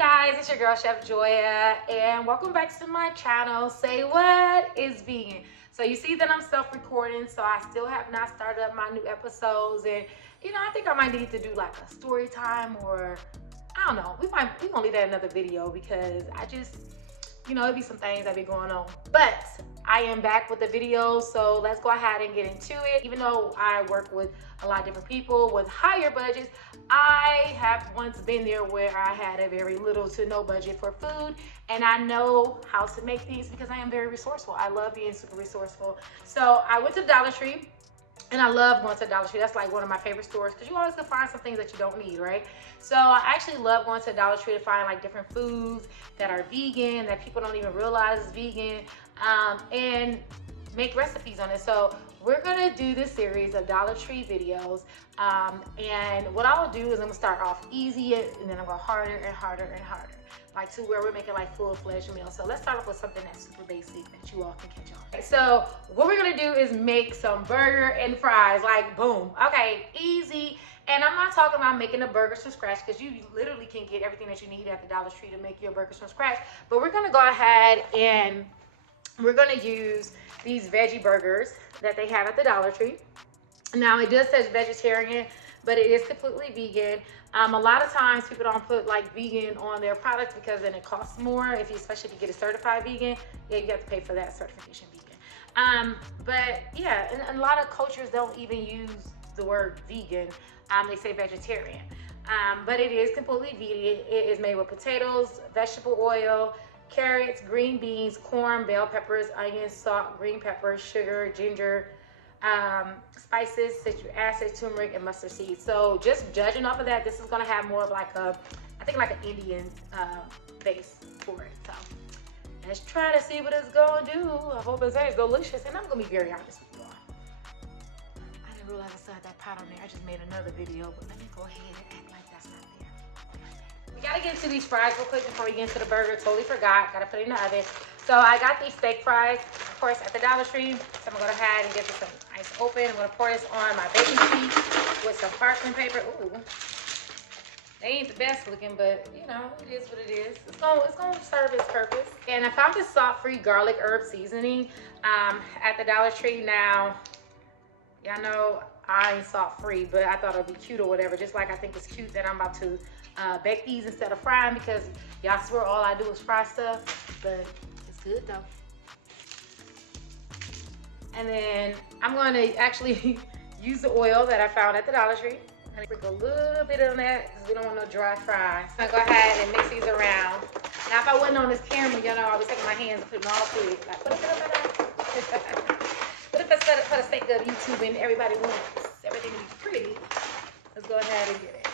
guys, it's your girl Chef Joya, and welcome back to my channel. Say what is vegan. So you see that I'm self-recording, so I still have not started up my new episodes, and I think I might need to do like a story time, or I don't know. We're gonna leave that in another video because I just, it'd be some things that be going on. But I am back with the video, so let's go ahead and get into it. Even though I work with a lot of different people with higher budgets, I have once been there where I had a very little to no budget for food, and I know how to make things because I am very resourceful. I love being super resourceful. So I went to the Dollar Tree, and I love going to the Dollar Tree. That's like one of my favorite stores because you always can find some things that you don't need, right? So I actually love going to the Dollar Tree to find like different foods that are vegan, that people don't even realize is vegan, and make recipes on it. So we're gonna do this series of Dollar Tree videos, and what I'll do is I'm gonna start off easy, and then I'm gonna go harder and harder and harder, like to where we're making like full-fledged meals. So let's start off with something that's super basic that you all can catch on. So what we're gonna do is make some burger and fries, like boom. Okay, easy. And I'm not talking about making the burgers from scratch because you literally can get everything that you need at the Dollar Tree to make your burgers from scratch. But we're gonna go ahead and we're gonna use these veggie burgers that they have at the Dollar Tree. Now it does say vegetarian, but it is completely vegan. A lot of times people don't put like vegan on their products because then it costs more. Especially if you get a certified vegan, yeah, you have to pay for that certification vegan. But yeah, and a lot of cultures don't even use the word vegan. They say vegetarian, but it is completely vegan. It is made with potatoes, vegetable oil, carrots, green beans, corn, bell peppers, onions, salt, green peppers, sugar, ginger, spices, citric acid, turmeric, and mustard seeds. So just judging off of that, this is gonna have more of like I think like an Indian base for it. So let's try to see what it's gonna do. I hope it tastes delicious, and I'm gonna be very honest with you all. I didn't realize I still had that pot on there. I just made another video, but let me go ahead and act like that's not there. We gotta get into these fries real quick before we get into the burger. Totally forgot. Gotta put it in the oven. So I got these steak fries, of course, at the Dollar Tree. So I'm gonna go ahead and get this nice open. I'm gonna pour this on my baking sheet with some parchment paper. Ooh, they ain't the best looking, but it is what it is. It's gonna serve its purpose. And I found this salt-free garlic herb seasoning at the Dollar Tree. Now, y'all know I ain't salt-free, but I thought it'd be cute or whatever. Just like I think it's cute that I'm about to bake these instead of frying, because y'all swear all I do is fry stuff, but it's good though. And then I'm going to actually use the oil that I found at the Dollar Tree. I'm gonna sprinkle a little bit on that because we don't want no dry fries. I'm gonna go ahead and mix these around. Now if I wasn't on this camera, I was taking my hands and putting all through it. Like, put a sake of YouTube, and everybody wants everything to be pretty. Let's go ahead and get it.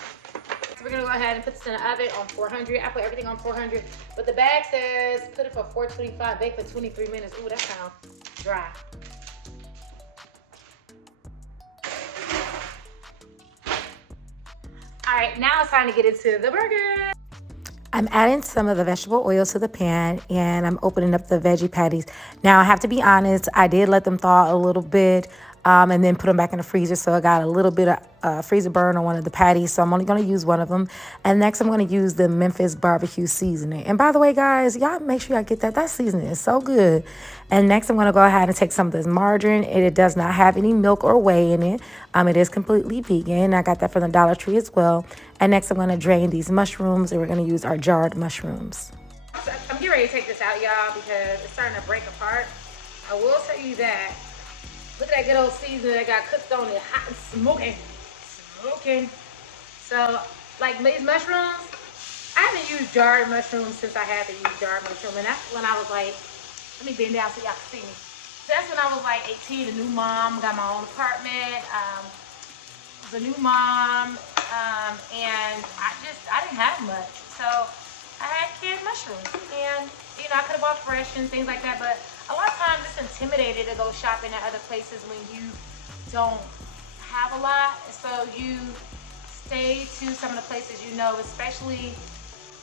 So we're gonna go ahead and put this in the oven on 400. I put everything on 400, but the bag says put it for 425, bake for 23 minutes. Ooh, that sounds dry. All right, now it's time to get into the burger. I'm adding some of the vegetable oil to the pan, and I'm opening up the veggie patties. Now, I have to be honest, I did let them thaw a little bit and then put them back in the freezer, so I got a little bit of freezer burn on one of the patties, so I'm only going to use one of them. And next, I'm going to use the Memphis barbecue seasoning. And by the way, guys, y'all make sure y'all get that. That seasoning is so good. And next, I'm going to go ahead and take some of this margarine. It does not have any milk or whey in it. It is completely vegan. I got that from the Dollar Tree as well. And next, I'm going to drain these mushrooms, and we're going to use our jarred mushrooms. I'm getting ready to take this out, y'all, because it's starting to break apart. I will tell you that. Look at that good old seasoning that got cooked on it, hot and smoking. So, like these mushrooms, I haven't used jarred mushrooms since I had to use jarred mushrooms. And that's when I was like, let me bend down so y'all can see me. So that's when I was like 18, a new mom, got my own apartment. Was a new mom, and I didn't have much. So I had canned mushrooms, and I could have bought fresh and things like that, but a lot of times it's intimidated to go shopping at other places when you don't have a lot. So you stay to some of the places especially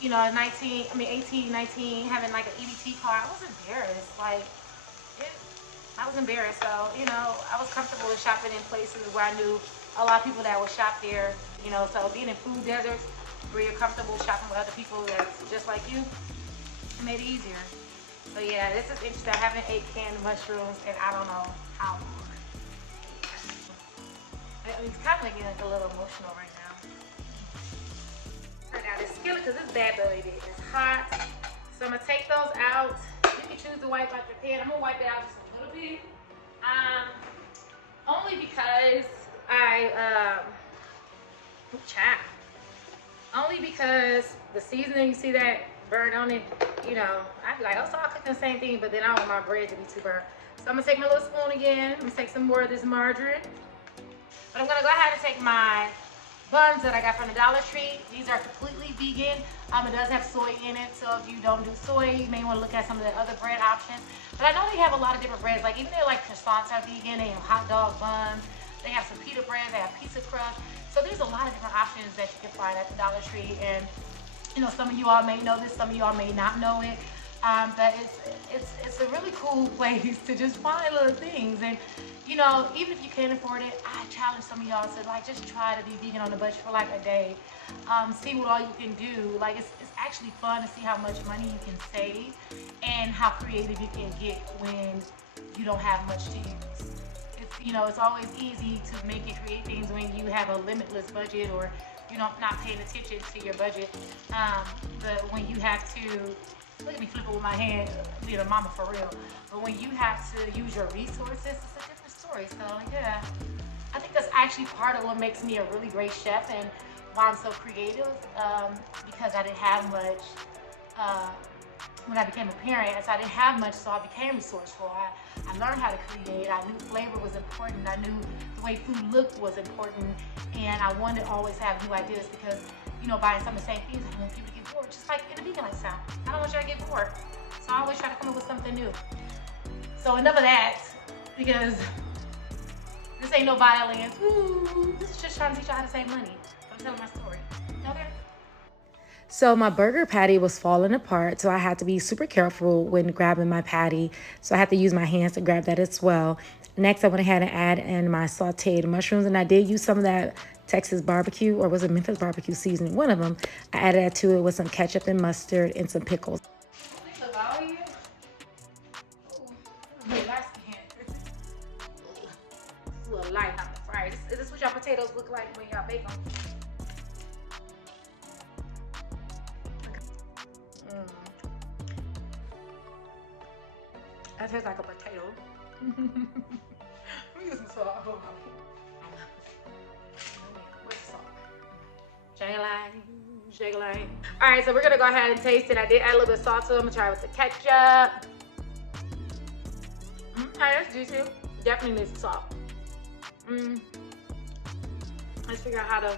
18, 19, having like an EBT card. I was embarrassed. I was embarrassed. So, I was comfortable with shopping in places where I knew a lot of people that would shop there. So being in food deserts, where you're comfortable shopping with other people that's just like you. It made it easier. So yeah, this is interesting. I haven't ate canned mushrooms and I don't know how long. I mean, it's kind of making like a little emotional right now. Turn out this skillet because it's bad, baby. It's hot. So I'm gonna take those out. You can choose to wipe out your pan. I'm gonna wipe it out just a little bit. Only because only because the seasoning, you see that burn on it, you know, I'd be like, oh, so I'll cook the same thing, but then I don't want my bread to be too burnt. So I'm gonna take my little spoon again. I'm gonna take some more of this margarine. But I'm gonna go ahead and take my buns that I got from the Dollar Tree. These are completely vegan. It does have soy in it, so if you don't do soy, you may want to look at some of the other bread options. But I know they have a lot of different breads, like even their like croissants are vegan. They have hot dog buns. They have some pita bread. They have pizza crust. So there's a lot of different options that you can find at the Dollar Tree. And you know, some of you all may know this, some of you all may not know it. But it's a really cool place to just find little things. And you know, even if you can't afford it, I challenge some of y'all to like just try to be vegan on the budget for like a day. See what all you can do. Like it's actually fun to see how much money you can save and how creative you can get when you don't have much to use. It's, you know, it's always easy to make and create things when you have a limitless budget or you know, not paying attention to your budget. But when you have to, look at me flipping with my hand, being a mama for real. But when you have to use your resources, it's a different story. So yeah, I think that's actually part of what makes me a really great chef and why I'm so creative, because I didn't have much when I became a parent, so I didn't have much, so I became resourceful. I learned how to create. I knew flavor was important. I knew the way food looked was important, and I wanted to always have new ideas because, you know, buying some of the same things, I don't want people to get bored. Just like in the vegan lifestyle, I don't want you to get bored. So I always try to come up with something new. So enough of that, because this ain't no violence. Ooh, this is just trying to teach you how to save money. I'm telling my story. Okay. So my burger patty was falling apart, so I had to be super careful when grabbing my patty. So I had to use my hands to grab that as well. Next, I went ahead and add in my sauteed mushrooms, and I did use some of that Texas barbecue, or was it Memphis barbecue seasoning? One of them. I added that to it with some ketchup and mustard and some pickles. Is this what y'all potatoes look like when y'all bake them? That tastes like a potato. Let me get some salt. Hold on. Where's the salt? Jay-line. All right, so we're gonna go ahead and taste it. I did add a little bit of salt to it. I'm gonna try it with the ketchup. That's juicy. Definitely needs some salt. Let's figure out how to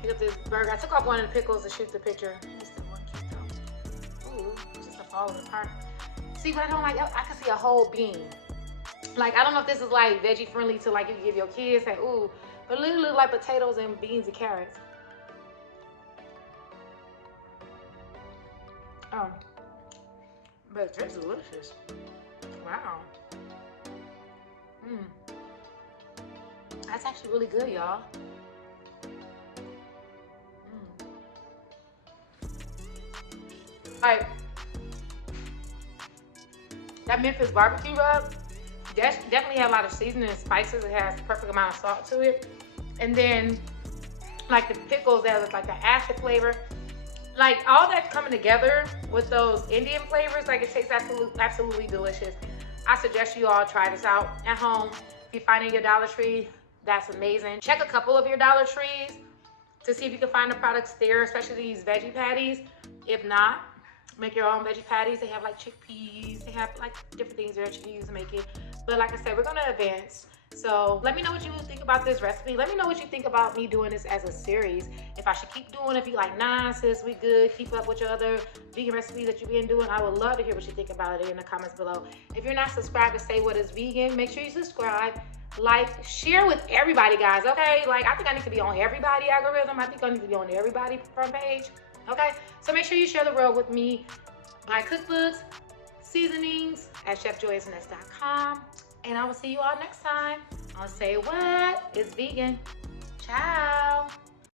pick up this burger. I took off one of the pickles to shoot the picture. This is one cute though. Ooh, it's just a falling apart. See what I don't like? I can see a whole bean. Like, I don't know if this is like veggie friendly to like if you give your kids, say, ooh, but it literally look like potatoes and beans and carrots. But it tastes delicious. Wow. That's actually really good, y'all. Like, that Memphis barbecue rub, definitely had a lot of seasoning and spices. It has the perfect amount of salt to it. And then, like the pickles, that was like the acid flavor. Like all that coming together with those Indian flavors, like it tastes absolutely delicious. I suggest you all try this out at home. If you find it in your Dollar Tree, that's amazing. Check a couple of your Dollar Trees to see if you can find the products there, especially these veggie patties. If not, make your own veggie patties. They have like chickpeas. They have like different things that you can use to make it. But like I said, we're gonna advance. So let me know what you think about this recipe. Let me know what you think about me doing this as a series. If I should keep doing it, if you like, nah, sis, we good. Keep up with your other vegan recipes that you've been doing. I would love to hear what you think about it in the comments below. If you're not subscribed to Say What Is Vegan, make sure you subscribe, like, share with everybody, guys, okay? Like, I think I need to be on everybody algorithm. I think I need to be on everybody front page, okay? So make sure you share the world with me. My cookbooks, seasonings at chefjoyousnest.com. And I will see you all next time on Say What Is Vegan. Ciao.